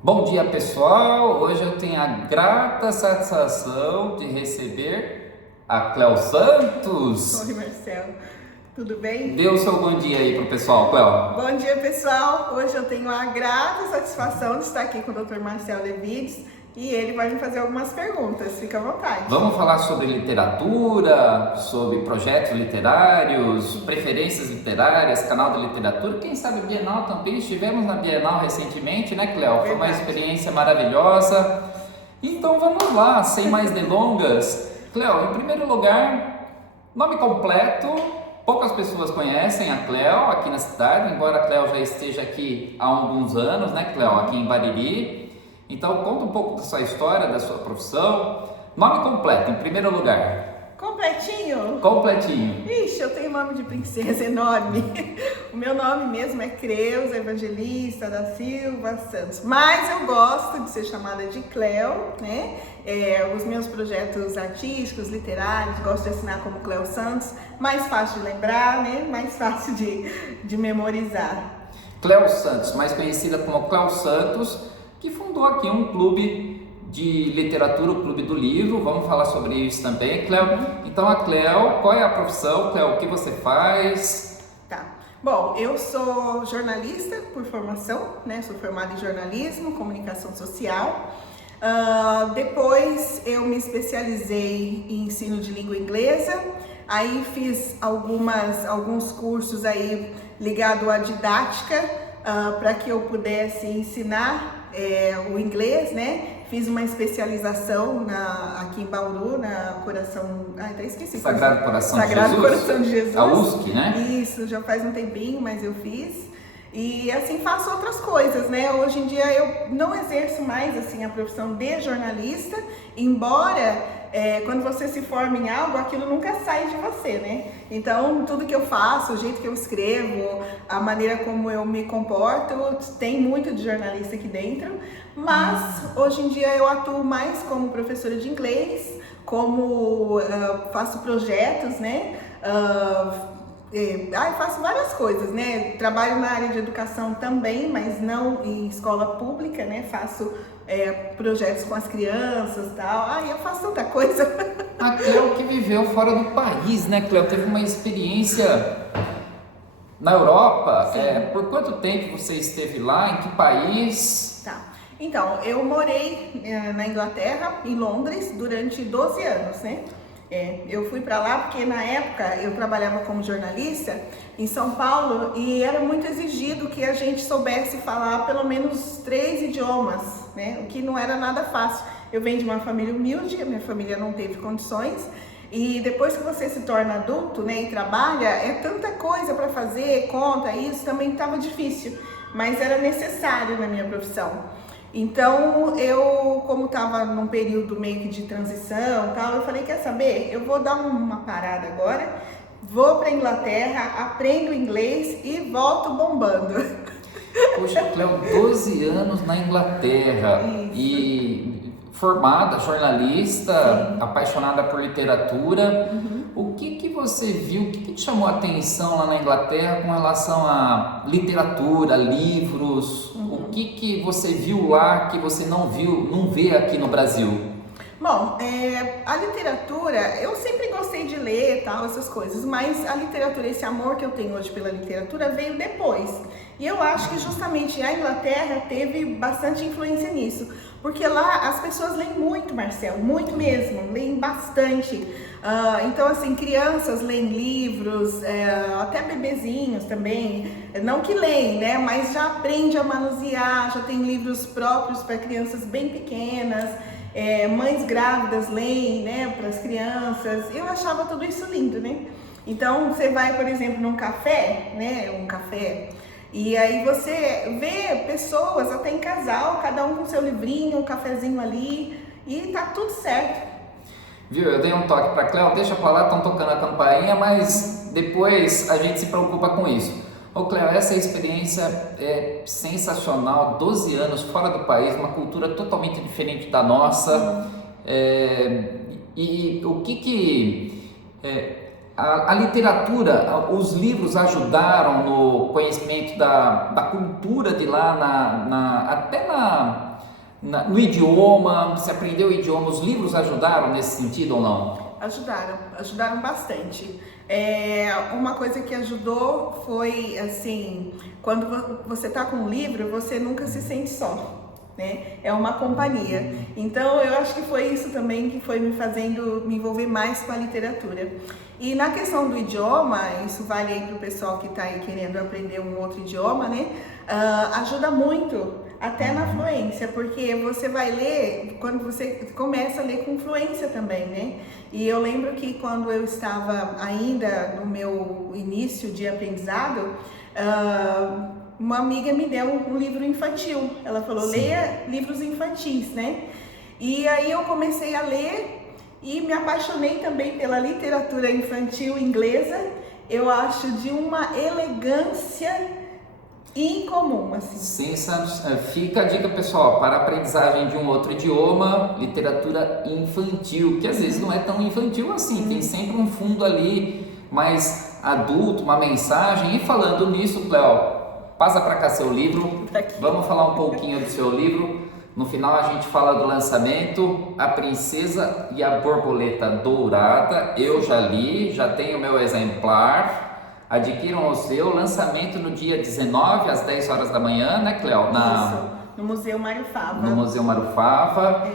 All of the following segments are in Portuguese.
Bom dia, pessoal. Hoje eu tenho a grata satisfação de receber a Cléo Santos. Oi, Marcelo. Tudo bem? Dê o seu bom dia aí pro pessoal, Cléo. Bom dia, pessoal. Hoje eu tenho a grata satisfação de estar aqui com o Dr. Marcelo Levides e ele vai me fazer algumas perguntas. Fica à vontade. Vamos falar sobre literatura, sobre projetos literários, preferências literárias, canal da literatura. Quem sabe Bienal também. Estivemos na Bienal recentemente, né, Cléo? Foi uma Verdade. experiência maravilhosa. Então vamos lá, sem mais delongas. Cléo, em primeiro lugar, nome completo. Poucas pessoas conhecem a Cléo aqui na cidade, embora a Cléo já esteja aqui há alguns anos, né, Cléo? Aqui em Bariri. Então, conta um pouco da sua história, da sua profissão. Nome completo, em primeiro lugar. Completinho? Completinho. Ixi, eu tenho nome de princesa enorme. O meu nome mesmo é Creuza Evangelista da Silva Santos. Mas eu gosto de ser chamada de Cléo, né? Os meus projetos artísticos, literários, gosto de assinar como Cléo Santos. Mais fácil de lembrar, né? Mais fácil de memorizar. Cléo Santos, mais conhecida como Cléo Santos, que fundou aqui um clube de literatura, o Clube do Livro. Vamos falar sobre isso também, Cléo. Então, a Cléo, qual é a profissão, Cléo? O que você faz? Tá. Bom, eu sou jornalista por formação, né? Sou formada em jornalismo, comunicação social. Depois eu me especializei em ensino de língua inglesa. Aí fiz alguns cursos aí ligado à didática, para que eu pudesse ensinar o inglês, né? Fiz uma especialização aqui em Bauru, na Coração... até esqueci. Sagrado Coração de Sagrado Jesus? Coração de Jesus. A USC, né? Isso, já faz um tempinho, mas eu fiz. E assim, faço outras coisas, né? Hoje em dia eu não exerço mais assim a profissão de jornalista, embora quando você se forma em algo, aquilo nunca sai de você, né? Então, tudo que eu faço, o jeito que eu escrevo, a maneira como eu me comporto, tem muito de jornalista aqui dentro, mas hoje em dia eu atuo mais como professora de inglês, como faço projetos, né? Faço várias coisas, né? Trabalho na área de educação também, mas não em escola pública, né? Faço projetos com as crianças e tal. Eu faço tanta coisa. A Cléo que viveu fora do país, né, Cléo? Teve uma experiência na Europa. Por quanto tempo você esteve lá? Em que país? Tá. Então, eu morei na Inglaterra, em Londres, durante 12 anos, né? Eu fui para lá porque na época eu trabalhava como jornalista em São Paulo e era muito exigido que a gente soubesse falar pelo menos 3 idiomas, né? O que não era nada fácil. Eu venho de uma família humilde, a minha família não teve condições e depois que você se torna adulto, né, e trabalha, é tanta coisa para fazer, conta, isso também estava difícil, mas era necessário na minha profissão. Então, eu, como estava num período meio que de transição e tal, eu falei, quer saber? Eu vou dar uma parada agora, vou para a Inglaterra, aprendo inglês e volto bombando. Poxa, Cléo, 12 anos na Inglaterra. Isso. E formada, jornalista, Sim. apaixonada por literatura. Uhum. O que você viu, o que te chamou a atenção lá na Inglaterra com relação a literatura, livros? O que você viu lá que você não vê aqui no Brasil? Bom, a literatura, eu sempre gostei de ler, tal, essas coisas, mas a literatura, esse amor que eu tenho hoje pela literatura veio depois. E eu acho que justamente a Inglaterra teve bastante influência nisso, porque lá as pessoas leem muito, Marcelo, muito mesmo, leem bastante. Então, assim, crianças leem livros, até bebezinhos também, não que leem, né, mas já aprende a manusear, já tem livros próprios para crianças bem pequenas. Mães grávidas leem, né, para as crianças. Eu achava tudo isso lindo, né? Então, você vai, por exemplo, num café, né, um café, e aí você vê pessoas, até em casal, cada um com seu livrinho, um cafezinho ali, e tá tudo certo. Viu, eu dei um toque para Cléo, deixa pra lá, estão tocando a campainha, mas depois a gente se preocupa com isso. Ô Cléo, essa experiência é sensacional, 12 anos fora do país, uma cultura totalmente diferente da nossa. E o que a literatura, os livros ajudaram no conhecimento da cultura de lá, até no idioma, se aprendeu o idioma, os livros ajudaram nesse sentido ou não? Ajudaram bastante. Uma coisa que ajudou foi, assim, quando você está com um livro, você nunca se sente só. Né? É uma companhia. Então eu acho que foi isso também que foi me fazendo me envolver mais com a literatura. E na questão do idioma, isso vale aí para o pessoal que está aí querendo aprender um outro idioma, né? Ajuda muito, até na fluência, porque você vai ler, quando você começa a ler com fluência também, né? E eu lembro que quando eu estava ainda no meu início de aprendizado, uma amiga me deu um livro infantil. Ela falou, sim, leia livros infantis, né? E aí eu comecei a ler e me apaixonei também pela literatura infantil inglesa. Eu acho de uma elegância incomum, assim. Fica a dica, pessoal, para a aprendizagem de um outro idioma, literatura infantil, que às vezes não é tão infantil assim, tem sempre um fundo ali mais adulto, uma mensagem. E falando nisso, Cleo, passa para cá seu livro, vamos falar um pouquinho do seu livro. No final a gente fala do lançamento, A Princesa e a Borboleta Dourada. Eu já li, já tenho meu exemplar. Adquiram o seu. Lançamento no dia 19 às 10 horas da manhã, né, Cleo? Isso, no Museu Mário Fava. No Museu Mário Fava.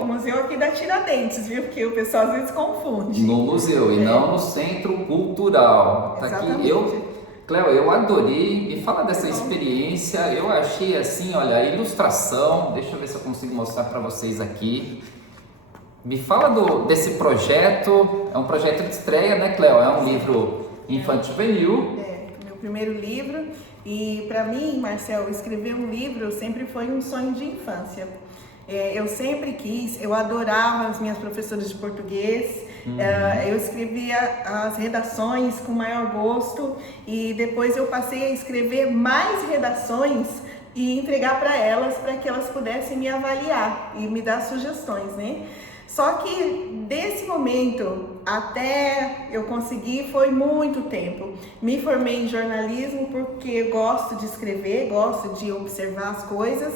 O museu aqui da Tiradentes, viu? Porque o pessoal às vezes confunde. No museu e não no Centro Cultural. Tá aqui. Cleo, eu adorei. Me fala dessa experiência. Eu achei assim, olha, a ilustração. Deixa eu ver se eu consigo mostrar para vocês aqui. Me fala desse projeto. É um projeto de estreia, né, Cleo? É um livro infanto-juvenil. Meu primeiro livro. E para mim, Marcel, escrever um livro sempre foi um sonho de infância. Eu sempre quis, eu adorava as minhas professoras de português. Eu escrevia as redações com maior gosto e depois eu passei a escrever mais redações e entregar para que elas pudessem me avaliar e me dar sugestões, né? Só que desse momento até eu conseguir foi muito tempo. Me formei em jornalismo porque gosto de escrever, gosto de observar as coisas,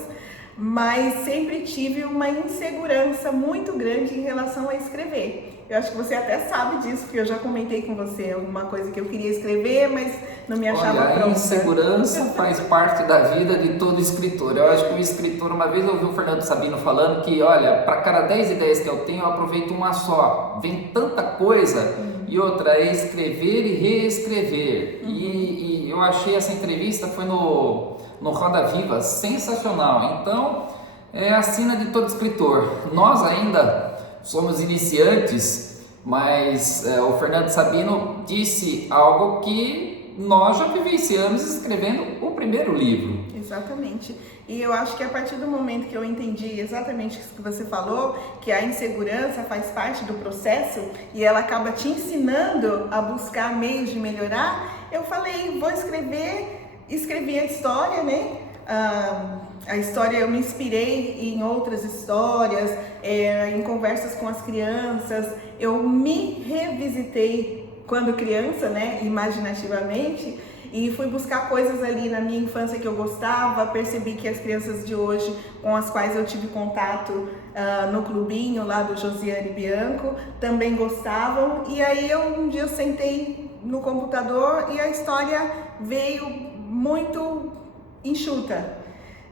mas sempre tive uma insegurança muito grande em relação a escrever. Eu acho que você até sabe disso, porque eu já comentei com você alguma coisa que eu queria escrever, mas não me achava pronta. A insegurança faz parte da vida de todo escritor. Eu acho que o escritor, uma vez eu ouvi o Fernando Sabino falando que, olha, para cada 10 ideias que eu tenho, eu aproveito uma só. Vem tanta coisa. E outra é escrever e reescrever. E eu achei essa entrevista, foi no Roda Viva, sensacional. Então, é a sina de todo escritor. Nós ainda somos iniciantes, mas o Fernando Sabino disse algo que nós já vivenciamos escrevendo o primeiro livro. Exatamente. E eu acho que a partir do momento que eu entendi exatamente isso que você falou, que a insegurança faz parte do processo e ela acaba te ensinando a buscar meios de melhorar, eu falei, vou escrevi a história, né? A história, eu me inspirei em outras histórias, em conversas com as crianças. Eu me revisitei quando criança, né, imaginativamente, e fui buscar coisas ali na minha infância que eu gostava. Percebi que as crianças de hoje, com as quais eu tive contato no clubinho lá do Josiane Bianco, também gostavam. E aí um dia eu sentei no computador e a história veio muito enxuta.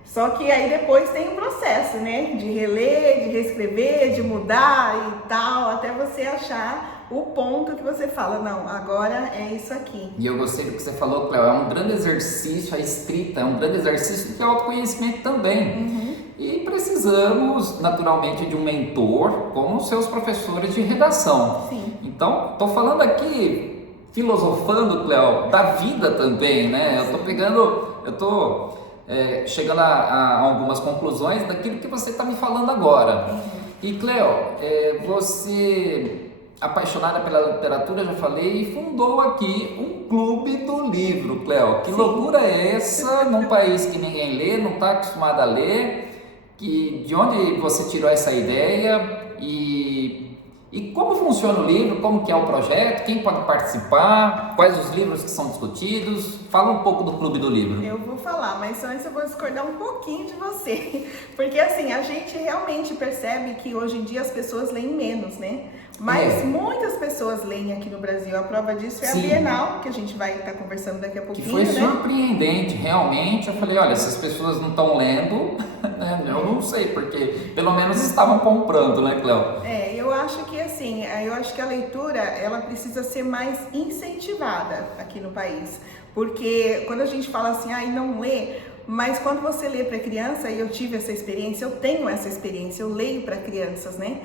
Só que aí depois tem um processo, né? De reler, de reescrever, de mudar e tal, até você achar o ponto que você fala, não, agora é isso aqui. E eu gostei do que você falou, Cleo, é um grande exercício, a escrita é um grande exercício de autoconhecimento também. E precisamos, naturalmente, de um mentor, como os seus professores de redação. Sim. Então, estou falando aqui, filosofando, Cleo, da vida também, né? Eu estou chegando a algumas conclusões daquilo que você está me falando agora. E Cleo, você, apaixonada pela literatura, já falei, e fundou aqui um clube do livro, Cleo. Que loucura é essa num país que ninguém lê, não está acostumado a ler? De onde você tirou essa ideia? E E como funciona o livro, como que é o projeto, quem pode participar, quais os livros que são discutidos? Fala um pouco do Clube do Livro. Eu vou falar, mas antes eu vou discordar um pouquinho de você. Porque assim, a gente realmente percebe que hoje em dia as pessoas leem menos, né? Mas muitas pessoas leem aqui no Brasil. A prova disso é a Bienal, que a gente vai estar conversando daqui a pouquinho, que foi surpreendente, realmente. Eu falei, olha, se as pessoas não estão lendo, né, eu não sei, porque pelo menos estavam comprando, né, Cléo? Eu acho que assim, eu acho que a leitura, ela precisa ser mais incentivada aqui no país. Porque quando a gente fala assim, não lê, mas quando você lê para criança, e eu tive essa experiência, eu tenho essa experiência, eu leio para crianças, né?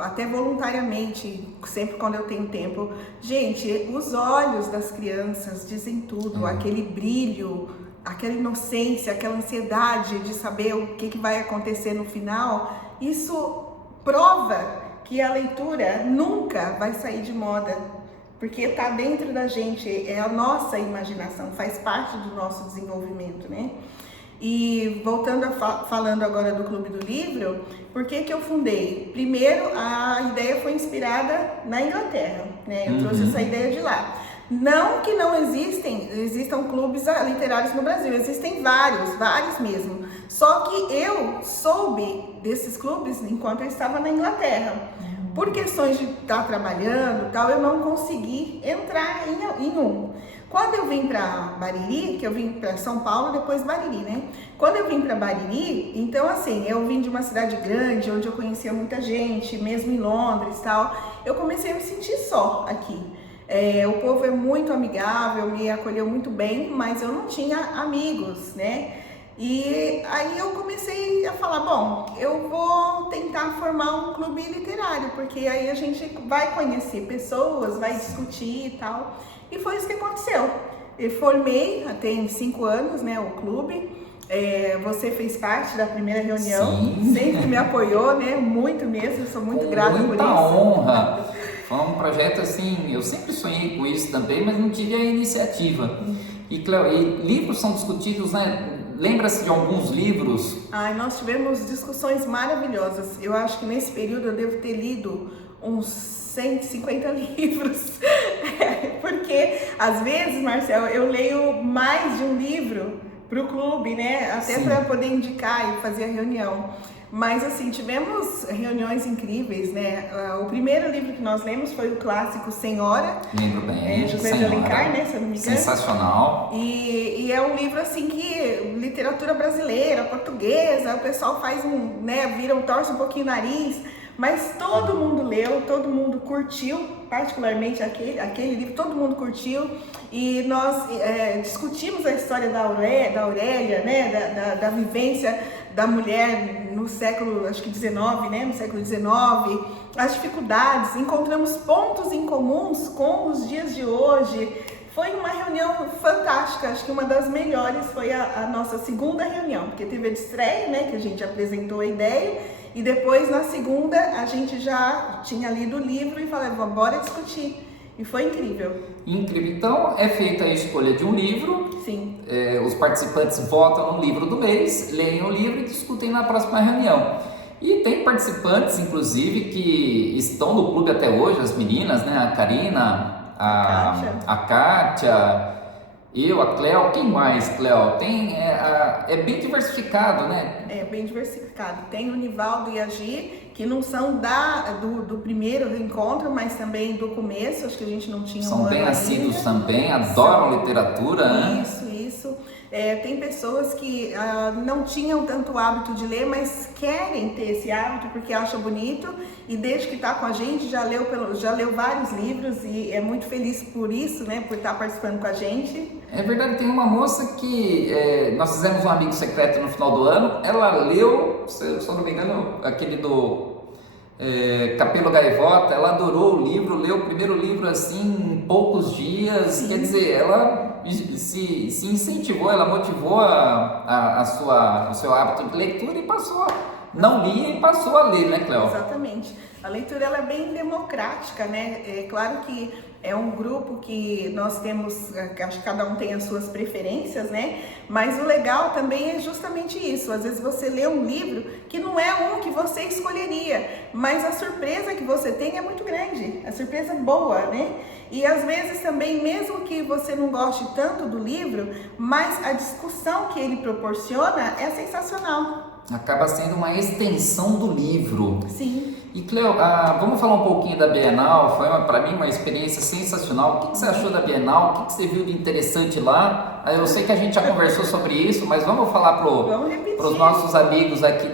Até voluntariamente, sempre quando eu tenho tempo. Gente, os olhos das crianças dizem tudo, aquele brilho, aquela inocência, aquela ansiedade de saber o que vai acontecer no final, isso prova que a leitura nunca vai sair de moda, porque está dentro da gente, é a nossa imaginação, faz parte do nosso desenvolvimento, né? E voltando falando agora do Clube do Livro, por que eu fundei? Primeiro, a ideia foi inspirada na Inglaterra, né? Eu trouxe essa ideia de lá. Não que não existam clubes literários no Brasil, existem vários mesmo. Só que eu soube desses clubes enquanto eu estava na Inglaterra. Por questões de estar trabalhando e tal, eu não consegui entrar em um. Quando eu vim para Bariri, que eu vim para São Paulo, depois Bariri, né? Quando eu vim para Bariri, então assim, eu vim de uma cidade grande, onde eu conhecia muita gente, mesmo em Londres e tal, eu comecei a me sentir só aqui. O povo é muito amigável, me acolheu muito bem, mas eu não tinha amigos, né? E aí eu comecei a falar, bom, eu vou tentar formar um clube literário, porque aí a gente vai conhecer pessoas, vai discutir e tal. E foi isso que aconteceu. Eu formei, tem 5 anos, né, o clube. Você fez parte da primeira reunião, sempre me apoiou, né, muito mesmo, sou muito grata por isso. Muita honra. Foi um projeto assim, eu sempre sonhei com isso também, mas não tive a iniciativa. E, Cléo, livros são discutidos, né? Lembra-se de alguns livros? Nós tivemos discussões maravilhosas. Eu acho que nesse período eu devo ter lido uns 150 livros. Porque, às vezes, Marcel, eu leio mais de um livro para o clube, né? Até para poder indicar e fazer a reunião. Mas assim, tivemos reuniões incríveis, né? O primeiro livro que nós lemos foi o clássico Senhora. Lembro bem. José de Alencar, né? Se eu não me engano. Sensacional. E é um livro assim que literatura brasileira, portuguesa, o pessoal faz torce um pouquinho o nariz, mas todo mundo leu, todo mundo curtiu, particularmente aquele livro, todo mundo curtiu. E nós discutimos a história da Aurélia, né? Da vivência da mulher no século, acho que 19, né? No século 19, as dificuldades, encontramos pontos em comuns com os dias de hoje. Foi uma reunião fantástica, acho que uma das melhores foi a nossa segunda reunião, porque teve a de estreia, né? Que a gente apresentou a ideia, e depois na segunda a gente já tinha lido o livro e falava, bora discutir. E foi incrível. Incrível. Então, é feita a escolha de um livro. Sim. Os participantes votam no livro do mês, leem o livro e discutem na próxima reunião. E tem participantes, inclusive, que estão no clube até hoje, as meninas, né? A Karina, a Kátia, eu, a Cléo. Quem mais, Cléo? É bem diversificado, né? É bem diversificado. Tem o Nivaldo e a Gi, que não são do primeiro encontro, mas também do começo, acho que a gente não tinha São bem assíduos também, adoram literatura, né? Isso. Tem pessoas que não tinham tanto hábito de ler, mas querem ter esse hábito porque acham bonito, e desde que está com a gente já leu vários livros e é muito feliz por isso, né? Por estar participando com a gente. É verdade, tem uma moça que nós fizemos um amigo secreto no final do ano, ela leu, se eu não me engano, aquele do Capelo Gaivota, ela adorou o livro, leu o primeiro livro assim em poucos dias. Sim. Quer dizer, ela se incentivou, ela motivou o seu hábito de leitura e não lia e passou a ler, né, Cléo? Exatamente. A leitura ela é bem democrática, né? É claro que É um grupo que nós temos, acho que cada um tem as suas preferências, né? Mas o legal também é justamente isso. Às vezes você lê um livro que não é um que você escolheria, mas a surpresa que você tem é muito grande, a surpresa boa, né? E às vezes também, mesmo que você não goste tanto do livro, mas a discussão que ele proporciona é sensacional. Acaba sendo uma extensão do livro. Sim. E Cleo, vamos falar um pouquinho da Bienal. Foi para mim uma experiência sensacional. O que você achou da Bienal? O que você viu de interessante lá? Eu sei que a gente já conversou sobre isso, mas vamos falar para os nossos amigos aqui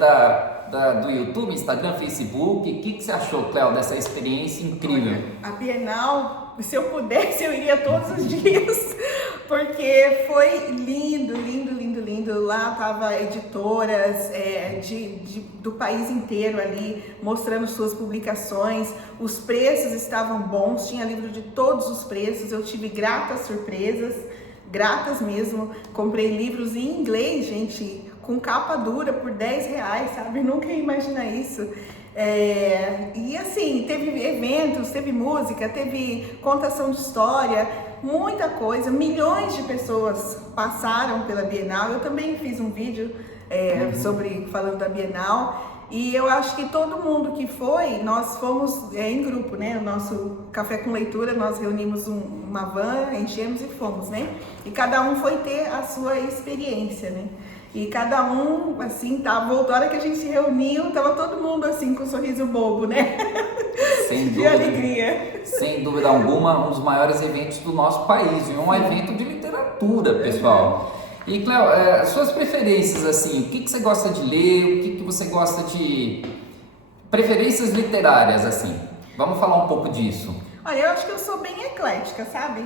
do YouTube, Instagram, Facebook. O que você achou, Cleo, dessa experiência incrível? Olha, a Bienal, se eu pudesse, eu iria todos os dias, porque foi lindo, lindo, lindo, lindo. Lá tava editoras do país inteiro ali, mostrando suas publicações. Os preços estavam bons, tinha livro de todos os preços. Eu tive gratas surpresas, gratas mesmo. Comprei livros em inglês, gente, com capa dura por R$10, sabe? Nunca ia imaginar isso. E assim, teve eventos, teve música, teve contação de história, muita coisa. Milhões de pessoas passaram pela Bienal. Eu também fiz um vídeo falando da Bienal. E eu acho que todo mundo que foi, nós fomos em grupo, né? O nosso Café com Leitura, nós reunimos uma van, enchemos e fomos, né? E cada um foi ter a sua experiência, né? E cada um, assim, voltou, a hora que a gente se reuniu, tava todo mundo, assim, com um sorriso bobo, né? Sem dúvida. De alegria. Sem dúvida alguma, um dos maiores eventos do nosso país. E um evento de literatura, pessoal. E, Cleo, suas preferências, assim, o que você gosta de ler, o que você gosta de... Preferências literárias, assim. Vamos falar um pouco disso. Olha, eu acho que eu sou bem eclética, sabe?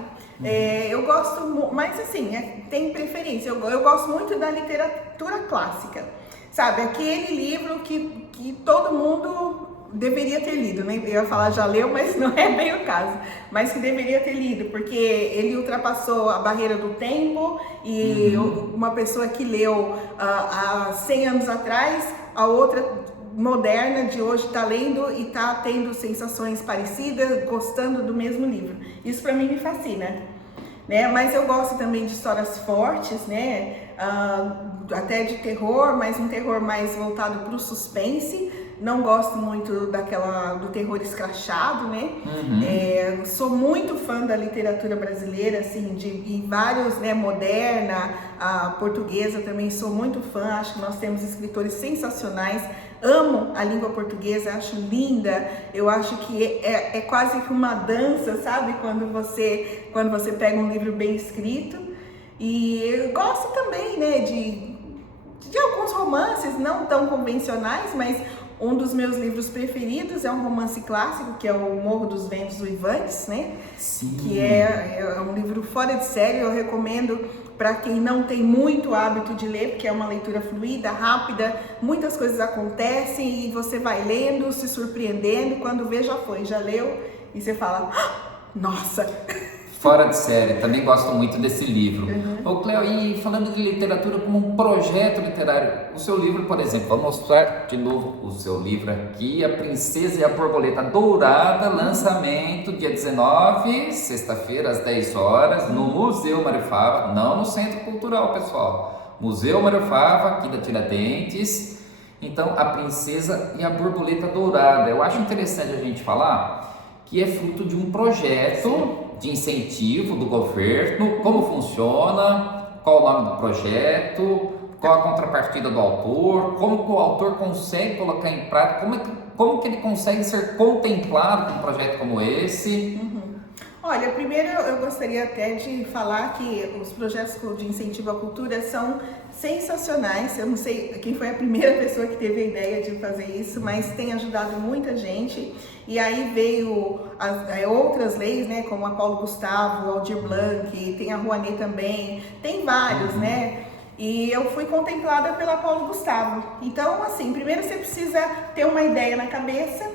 Eu gosto, mas assim, tem preferência. Eu gosto muito da literatura clássica, sabe? Aquele livro que todo mundo deveria ter lido, né? Eu ia falar já leu, mas não é bem o caso. Mas que deveria ter lido, porque ele ultrapassou a barreira do tempo e uma pessoa que leu há 100 anos atrás, a outra moderna de hoje está lendo e está tendo sensações parecidas, gostando do mesmo livro. Isso para mim me fascina, né? Mas eu gosto também de histórias fortes, né? Até de terror, mas um terror mais voltado para o suspense. Não gosto muito do terror escrachado, né? Sou muito fã da literatura brasileira, assim, em vários, né? Moderna, a portuguesa também sou muito fã. Acho que nós temos escritores sensacionais. Amo a língua portuguesa, acho linda. Eu acho que é quase que uma dança, sabe? Quando você pega um livro bem escrito. E eu gosto também, né? De alguns romances não tão convencionais, mas um dos meus livros preferidos é um romance clássico, que é o Morro dos Ventos Uivantes, né? Sim. Que é um livro fora de série. Eu recomendo para quem não tem muito hábito de ler, porque é uma leitura fluida, rápida, muitas coisas acontecem e você vai lendo, se surpreendendo, quando vê já leu e você fala, nossa! Fora de série, também gosto muito desse livro. Ô Cleo, e falando de literatura como um projeto literário, o seu livro, por exemplo, vou mostrar de novo o seu livro aqui, A Princesa e a Borboleta Dourada, lançamento dia 19, sexta-feira, às 10 horas, no Museu Mário Fava, não no Centro Cultural, pessoal. Museu Mário Fava, aqui da Tiradentes. Então, A Princesa e a Borboleta Dourada. Eu acho interessante a gente falar que é fruto de um projeto de incentivo do governo. Como funciona, qual o nome do projeto, qual a contrapartida do autor, como que o autor consegue colocar em prática, como que ele consegue ser contemplado com um projeto como esse? Olha, primeiro eu gostaria até de falar que os projetos de incentivo à cultura são sensacionais. Eu não sei quem foi a primeira pessoa que teve a ideia de fazer isso, mas tem ajudado muita gente. E aí veio outras leis, né, como a Paulo Gustavo, o Aldir Blanc, tem a Rouanet também, tem vários, né? E eu fui contemplada pela Paulo Gustavo. Então, assim, primeiro você precisa ter uma ideia na cabeça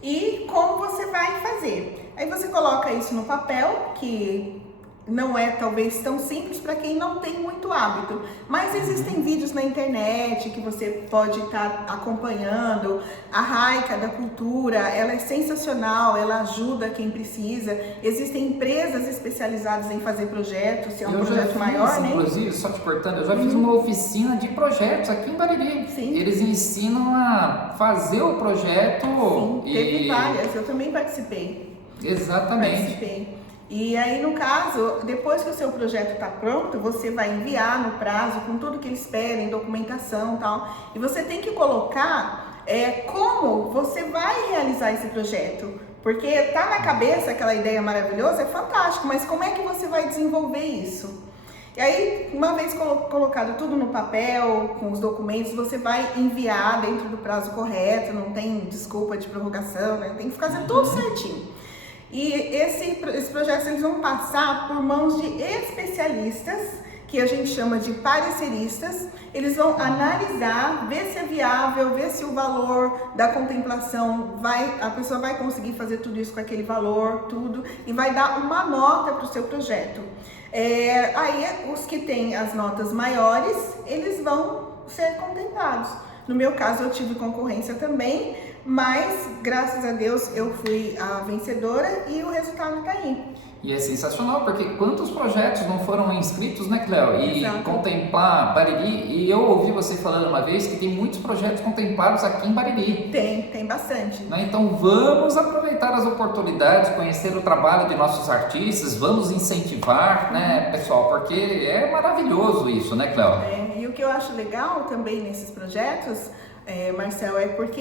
e como você vai fazer. Aí você coloca isso no papel, que não é talvez tão simples para quem não tem muito hábito, mas existem vídeos na internet que você pode estar acompanhando. A Raika da Cultura, ela é sensacional, ela ajuda quem precisa. Existem empresas especializadas em fazer projetos, se é um projeto maior, né? Inclusive, só te cortando, eu já fiz uma oficina de projetos aqui em Bariri. Sim. Eles ensinam a fazer o projeto. Sim, teve várias, eu também participei. Exatamente. Participei. E aí, no caso, depois que o seu projeto está pronto, você vai enviar no prazo, com tudo que eles pedem, documentação e tal. E você tem que colocar como você vai realizar esse projeto. Porque tá na cabeça aquela ideia maravilhosa, é fantástico, mas como é que você vai desenvolver isso? E aí, uma vez colocado tudo no papel, com os documentos, você vai enviar dentro do prazo correto, não tem desculpa de prorrogação, né? Tem que fazer tudo certinho. E esses projetos eles vão passar por mãos de especialistas, que a gente chama de pareceristas. Eles vão analisar, ver se é viável, ver se o valor da contemplação a pessoa vai conseguir fazer tudo isso com aquele valor, tudo, e vai dar uma nota para o seu projeto. Aí os que têm as notas maiores, eles vão ser contemplados. No meu caso, eu tive concorrência também, mas graças a Deus eu fui a vencedora e o resultado está aí. E é sensacional, porque quantos projetos não foram inscritos, né, Cléo? E Exato. Contemplar Bariri, e eu ouvi você falando uma vez que tem muitos projetos contemplados aqui em Bariri. Tem bastante. Né? Então vamos aproveitar as oportunidades, conhecer o trabalho de nossos artistas, vamos incentivar, né, pessoal, porque é maravilhoso isso, né, Cléo? E o que eu acho legal também nesses projetos, Marcel, é porque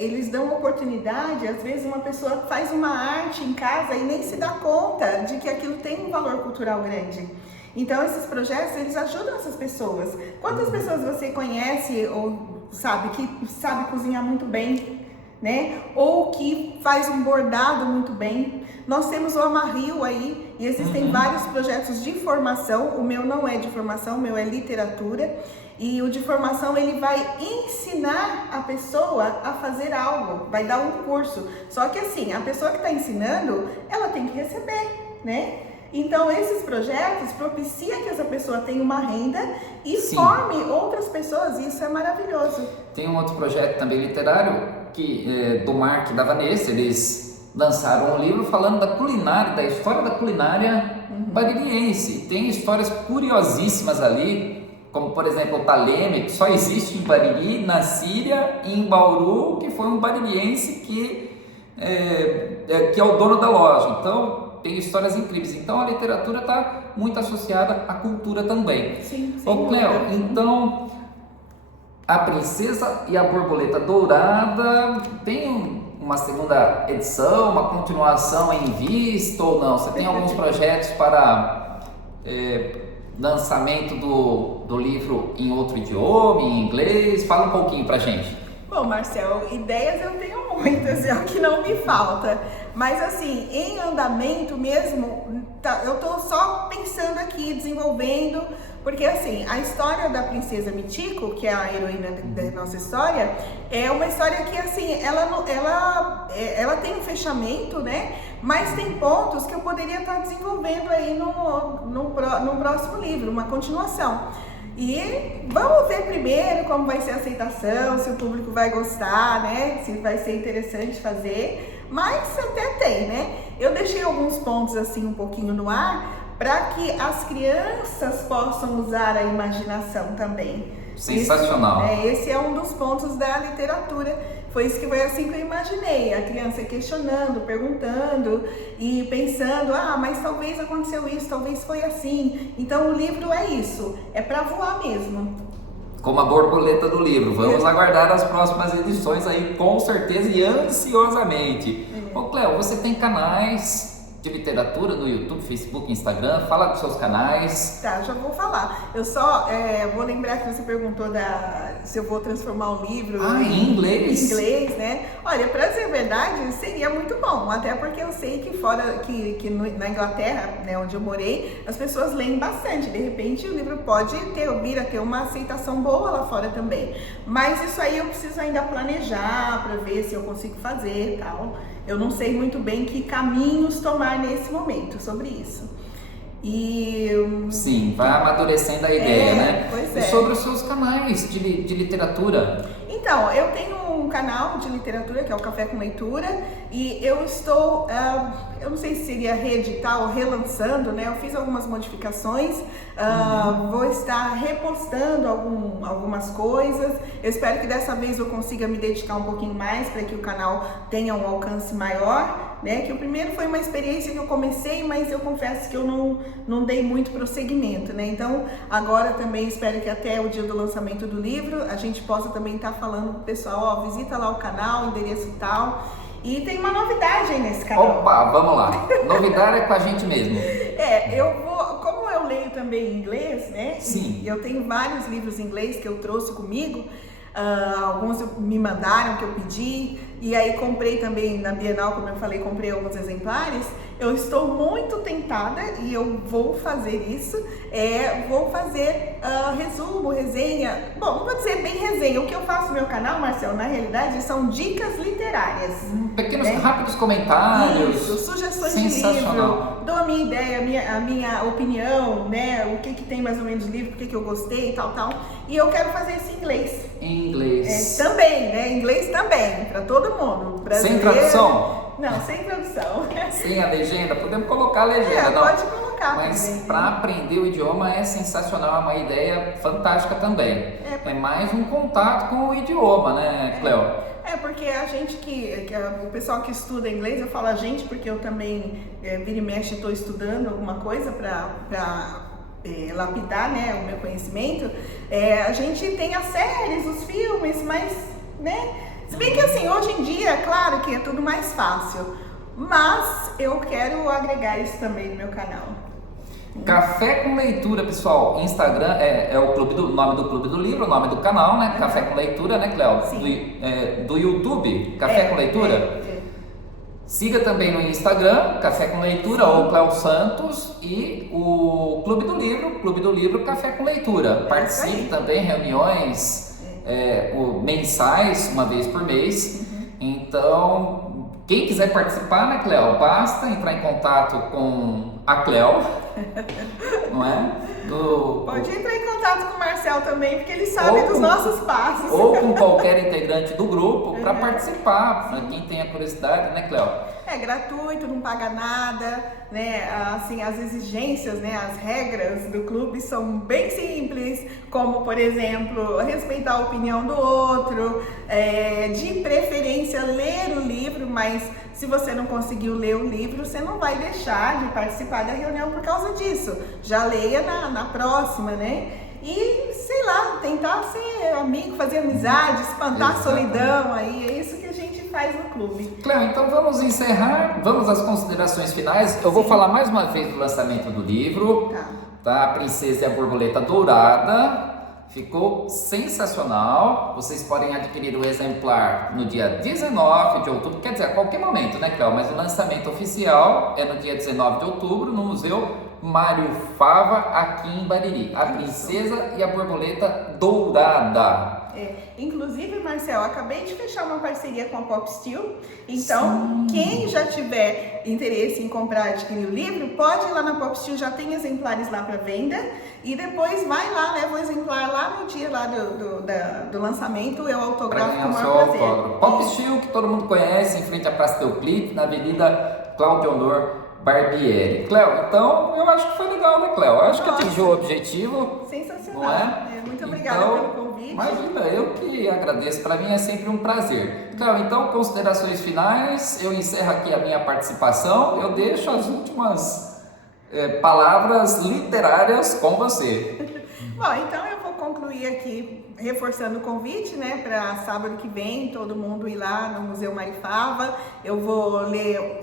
eles dão oportunidade. Às vezes uma pessoa faz uma arte em casa e nem se dá conta de que aquilo tem um valor cultural grande. Então esses projetos, eles ajudam essas pessoas. Quantas pessoas você conhece ou sabe que sabe cozinhar muito bem, né? Ou que faz um bordado muito bem? Nós temos o Amarrio aí e existem vários projetos de formação. O meu não é de formação, o meu é literatura. E o de formação, ele vai ensinar a pessoa a fazer algo, vai dar um curso. Só que assim, a pessoa que está ensinando, ela tem que receber, né? Então, esses projetos propiciam que essa pessoa tenha uma renda e forme outras pessoas, e isso é maravilhoso. Tem um outro projeto também literário, do Mark e da Vanessa. Eles lançaram um livro falando da culinária, da história da culinária baririense. Tem histórias curiosíssimas ali, como por exemplo o Taleme, que só existe em Bariri, na Síria, e em Bauru, que foi um baririense que é o dono da loja. Então tem histórias incríveis. Então a literatura está muito associada à cultura também. Sim. Ô Cléo, então A Princesa e a Borboleta Dourada tem uma segunda edição, uma continuação em vista ou não? Você tem alguns projetos para lançamento do livro em outro idioma, em inglês? Fala um pouquinho pra gente. Bom, Marcel, ideias eu tenho muitas, é o que não me falta. Mas assim, em andamento mesmo, eu tô só pensando aqui, desenvolvendo, porque assim, a história da Princesa Mitiko, que é a heroína da nossa história, é uma história que assim, ela tem um fechamento, né? Mas tem pontos que eu poderia estar desenvolvendo aí no próximo livro, uma continuação. E vamos ver primeiro como vai ser a aceitação, se o público vai gostar, né? Se vai ser interessante fazer, mas até tem, né? Eu deixei alguns pontos assim um pouquinho no ar para que as crianças possam usar a imaginação também. Sensacional. Esse é um dos pontos da literatura. Foi isso que foi assim que eu imaginei, a criança questionando, perguntando e pensando, mas talvez aconteceu isso, talvez foi assim. Então o livro é isso, é para voar mesmo. Como a borboleta do livro. Vamos aguardar as próximas edições aí, com certeza e ansiosamente. Ô Cléo, você tem canais de literatura no YouTube, Facebook, Instagram? Fala dos seus canais. Tá, já vou falar. Eu só vou lembrar que você perguntou se eu vou transformar o livro em inglês. Em inglês, né? Olha, pra dizer a verdade, seria muito bom. Até porque eu sei que na Inglaterra, né, onde eu morei, as pessoas leem bastante. De repente o livro pode vir a ter uma aceitação boa lá fora também. Mas isso aí eu preciso ainda planejar para ver se eu consigo fazer e tal. Eu não sei muito bem que caminhos tomar nesse momento sobre isso. E Sim, vai amadurecendo a ideia, né? pois E sobre os seus canais de literatura? Então, eu tenho um canal de literatura que é o Café com Leitura e eu estou, eu não sei se seria reeditar ou relançando, né? Eu fiz algumas modificações, vou estar repostando algumas coisas. Eu espero que dessa vez eu consiga me dedicar um pouquinho mais para que o canal tenha um alcance maior, né? Que o primeiro foi uma experiência que eu comecei, mas eu confesso que eu não dei muito prosseguimento, né? Então, agora também espero que até o dia do lançamento do livro a gente possa também estar falando pro pessoal, ó, visita lá o canal, endereço tal. E tem uma novidade aí nesse canal. Opa, vamos lá. Novidade é com a gente mesmo. Como eu leio também em inglês, né? Sim. Eu tenho vários livros em inglês que eu trouxe comigo. Alguns me mandaram, que eu pedi, e aí comprei também na Bienal, como eu falei, comprei alguns exemplares. Eu estou muito tentada e eu vou fazer isso, vou fazer resumo, resenha, bom, não vou dizer bem resenha, o que eu faço no meu canal, Marcel, na realidade são dicas literárias. Pequenos, rápidos comentários. Isso, sugestões de livro, dou a minha ideia, a minha opinião, né, o que tem mais ou menos no livro, por que eu gostei e tal. E eu quero fazer isso em inglês. Em inglês. Também, né, inglês também, para todo mundo. Sem tradução? Não, sem tradução. Sem a legenda? Podemos colocar a legenda, não? Pode colocar. Mas para aprender o idioma é sensacional, é uma ideia fantástica também. É mais um contato com o idioma, né, Cleo? Porque a gente o pessoal que estuda inglês, eu falo a gente porque eu também, vira e mexe, estou estudando alguma coisa para lapidar, né, o meu conhecimento. A gente tem as séries, os filmes, mas, né, se bem que assim, hoje em dia, claro que é tudo mais fácil, mas eu quero agregar isso também no meu canal. Café com Leitura, pessoal. Instagram é o nome do Clube do Livro, o nome do canal, né? Café com Leitura, né, Cleo? Sim. Do YouTube, Café com Leitura. Siga também no Instagram, Café com Leitura, ou Cleo Santos, e o Clube do Livro, Café com Leitura. Participe também, reuniões mensais, uma vez por mês. Então, quem quiser participar, né, Cleo? Basta entrar em contato com a Cleo, não é? Pode entrar em contato com o Marcel também, porque ele sabe dos nossos passos. Ou com qualquer integrante do grupo para participar, para quem tem a curiosidade, né, Cleo? É gratuito, não paga nada, né? Assim, as exigências, né? As regras do clube são bem simples, como, por exemplo, respeitar a opinião do outro, de preferência ler o livro, mas se você não conseguiu ler o livro, você não vai deixar de participar da reunião por causa disso. Já leia na próxima, né? E, sei lá, tentar ser amigo, fazer amizade, espantar a solidão, aí é isso que a gente faz no clube. Cleo, então vamos encerrar, vamos às considerações finais. Eu vou falar mais uma vez do lançamento do livro, tá? A Princesa e a Borboleta Dourada. Ficou sensacional. Vocês podem adquirir o exemplar no dia 19 de outubro, quer dizer, a qualquer momento, né, Cleo? Mas o lançamento oficial é no dia 19 de outubro, no Museu Mário Fava, aqui em Bariri. A Princesa e a Borboleta Dourada. Inclusive, Marcel, acabei de fechar uma parceria com a Pop Steel, então quem já tiver interesse em comprar, adquirir o livro, pode ir lá na Pop Steel, já tem exemplares lá para venda, e depois vai lá, leva o exemplar lá no dia lá do lançamento, eu autografo com o maior prazer. Pop Steel, que todo mundo conhece, em frente à Praça Teoclipe, na Avenida Cláudio Honor Barbieri. Cleo, então eu acho que foi legal, né, Cleo? Eu acho que atingiu o objetivo. Sensacional. Não é? Muito obrigada pelo convite. Imagina, eu que agradeço. Para mim é sempre um prazer. Cleo, então, considerações finais. Eu encerro aqui a minha participação. Eu deixo as últimas palavras literárias com você. Bom, então eu vou concluir aqui reforçando o convite, né, para sábado que vem, todo mundo ir lá no Museu Marifava. Eu vou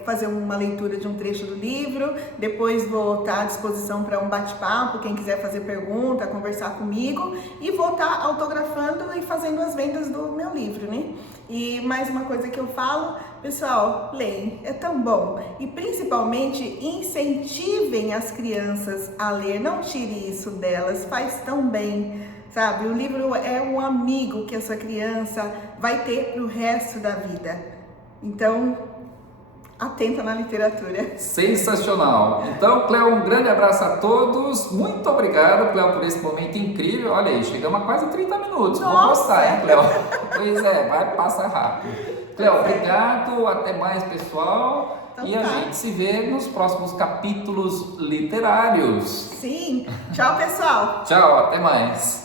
fazer uma leitura de um trecho do livro, depois vou estar à disposição para um bate-papo, quem quiser fazer pergunta, conversar comigo, e vou estar autografando e fazendo as vendas do meu livro, né? E mais uma coisa que eu falo, pessoal, leem, é tão bom. E principalmente incentivem as crianças a ler, não tire isso delas, faz tão bem, sabe? O livro é um amigo que essa criança vai ter pro resto da vida. Então, atenta na literatura. Sensacional. Então, Cléo, um grande abraço a todos. Muito obrigado, Cléo, por esse momento incrível. Olha aí, chegamos a quase 30 minutos. Vou Nossa! gostar, hein, Cléo? Pois é, vai passar rápido. Cléo, obrigado. Até mais, pessoal. Então, e a tá. gente se vê nos próximos capítulos literários. Sim. Tchau, pessoal. Tchau, até mais.